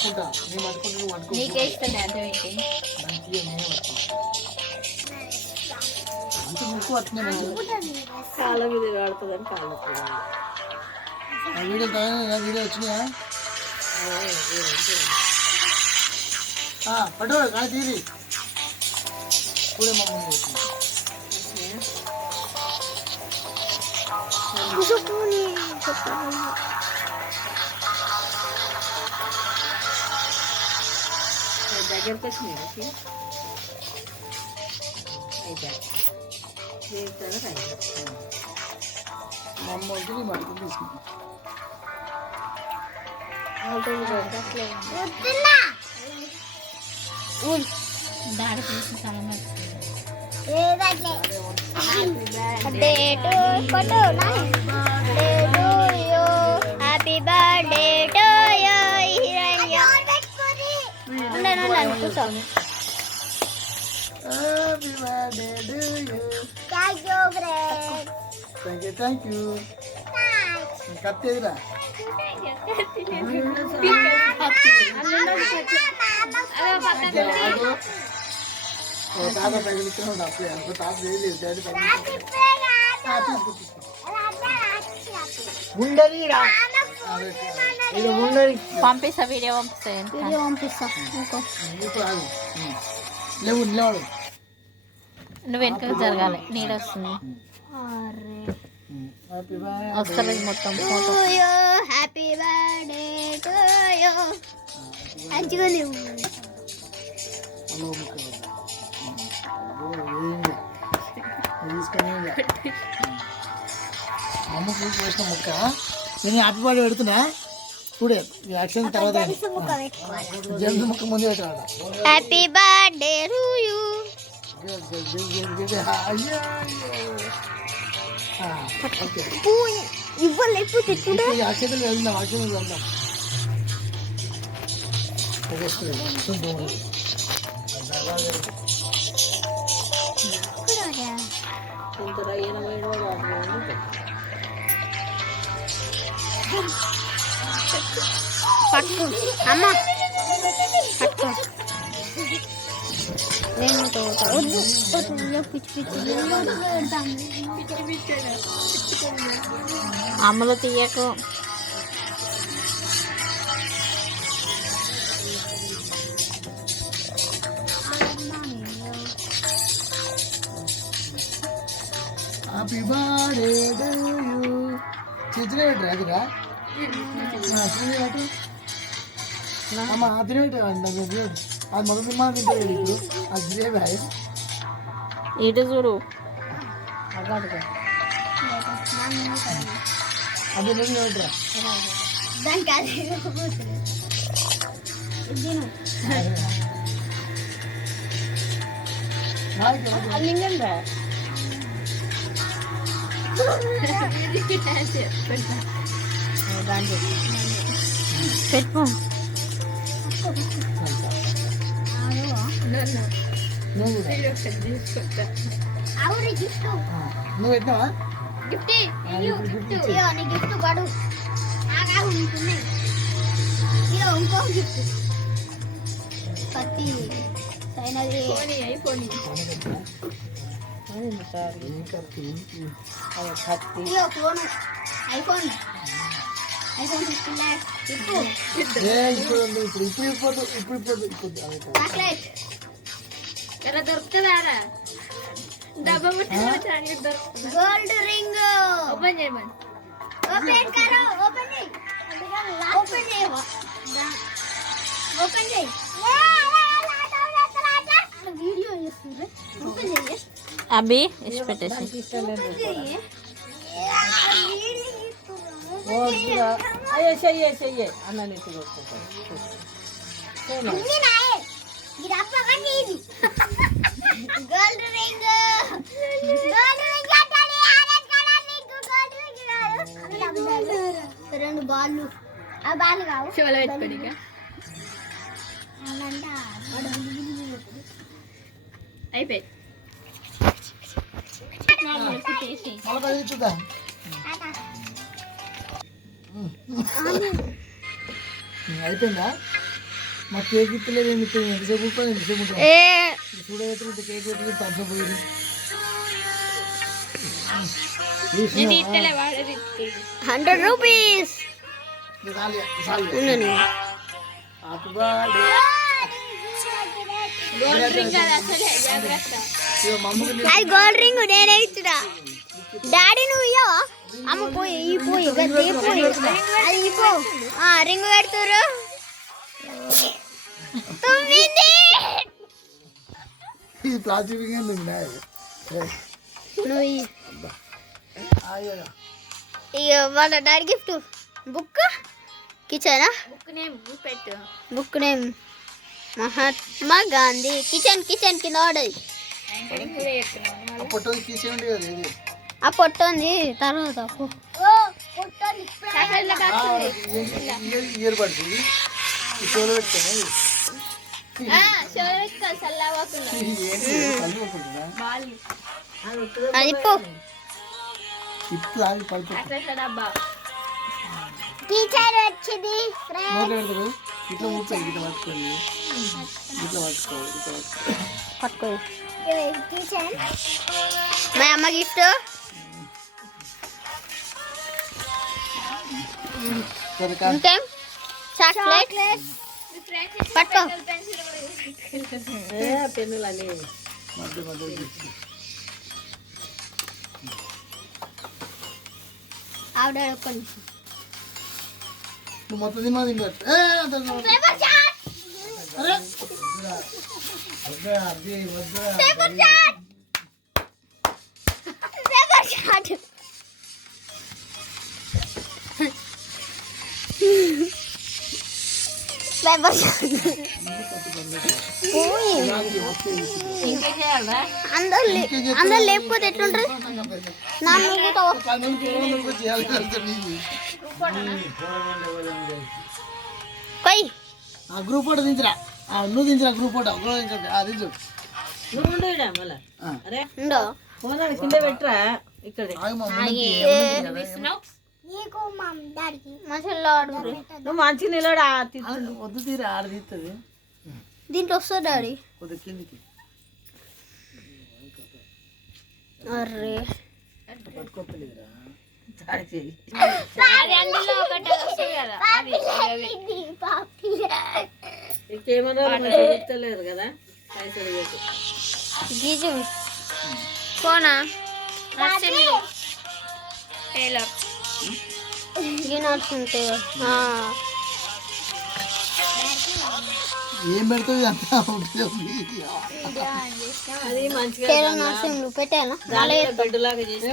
పట్టుకుంటా నేను పట్టుకుంటా నువ్వు పట్టుకో నీకే ఇస్తాను అర్థమైతే మంచిగా నేనే పట్టుకుంటా అంత ముక్కు పట్టుకున్నాను కాళ్ళ మీద ఆడుతుందని కాళ్ళ వీడియో వీడియో వచ్చినాయా పట్టు కానీ తీరి పూడే మమ్మల్ని దగ్గరకు వచ్చినాయి అయితే మా అమ్మ వచ్చి నీ పట్టుకుని తీసుకుంటా దాడి తీసి హ్యాపీ బర్త్డే టు యూ కూర్చోండి Happy birthday to you. Thank you. కట్టేదిరా తాత తగిలిస్తున్నాడు అప్పుడే అనుకో తాత వేయలేదు డాడీ పంపిస్తా వీడియో పంపిస్తా లేవు నిలవాడు నువ్వు వెనుకకు జరగాలి నీడ వస్తుంది వస్తుంది మొత్తం photo happy birthday to you మంచిగా అమ్మకు వేసిన ముక్క నేను హ్యాపీ బర్త్డే పెడుతున్నా చూడే యాక్షన్ తర్వాత జల్ది ముక్క ముందు పెట్టాడు హ్యాపీ బర్త్డే టు యూ ఇవ్వలేకపోతే అక్షతలు వెళ్దాం అక్షతలు వెళ్దాం పట్టుకో అమ్మ పట్టుకో నేను పిచ్చి అమ్మలో తీయకు happy birthday to you Chitre డ్రాగరా అమ్మ అదిరే అది మొదటి మా తింటే అదిరే బాయ్ ఇటు చూడు అది నేను పెట్టరా పెట్టుకో నువ్వు పెట్టినావా గిఫ్ట్ పడు ఇంకో గిఫ్ట్ కత్తి ఐఫోన్ ఐఫోన్ ఐఫోన్ 15 lakhs ఇప్పుడు ఎలా దొరుకుతుందారా డబ్బా గోల్డ్ రింగ్ ఓపెన్ చేయమని ఓపెన్ కరో ఓపెన్ చేయి ఓపెన్ చేయవా ఓపెన్ చేయి వీడియో చేస్తున్నా ఓపెన్ చేయి అబ్బి ఇస్ పెట్టేసి అయ్యో చెయ్యే అన్న నెట్టి గోల్డ్ రింగ్ రెండు బాళ్ళు ఆ బాల్ కావు చెవులో పెట్టుకోనిక అయిపోయి అయిపోయిందా మా కేక్ ఇస్తలేదు ఎంతసేపు ఉంటుంది ఎంతసేపు ఉంటుంది ఏ చూడబెట్టి కేక్ పెట్టి తప్పపోయింది 100 రూపీస్ హ్యాపీ బర్త్డే అది గోల్డ్ రింగ్ నేనే ఇచ్చిన డాడీ నువ్వు ఇయ్యవా అమ్మ పోయి ఈ పోయి గద్దె పోయి అది ఈ పో రింగ్ పెడుతురు 9 ఇది ప్లాస్టిక్ నువ్వు ఇక వాళ్ళ డాడీ గిఫ్ట్ బుక్ కిచెనా book name Mahatma Gandhi kitchen కింద వాడది ఆ పొట్ట ఉంది తర్వాత ఇయర్ బడ్స్ షోలో పెట్టుకోండి అది పో ఇప్పుడు ఆగి పడుతుంది టీచర్ వచ్చింది ఇట్లా ఊపాయి ఇట్లా పట్టుకోండి ఇట్లా పట్టుకోవాలి ఇట్లా పట్టుకో మా అమ్మ గిఫ్ట్ ఇంకేం చాక్లెట్ పట్టుకో పెన్నులు అని మధ్య మధ్య ఆవిడ నువ్వు మొత్తం తిన్నా తింటారు అరే అందరు లేకపోతే ఎట్లుంటారు పోయి ఆ గ్రూప్ ఫోటో దించరా నువ్వు దించరా గ్రూప్ ఫోటో అది నువ్వు ఉండు ఈడ మళ్ళా అరే ఉండో ఫోన్ ఆడ కింద పెట్టరా ఇక్కడ నువ్వు మంచిగా నిలడా వద్దు తీరా ఆడ తీస్తుంది దీంట్లో వస్తుంది డాడీ కొద్ది కిందికి అరే పట్టుకోలేదురా ఇంకేమన్నా చెప్తలేరు కదా గీజు ఫోనా నడుస్తుంటే ఏం పెడుతుంది అంతా అది మంచిగా నర్సింగ్ పెట్టానా బెడ్ లాగా చేసి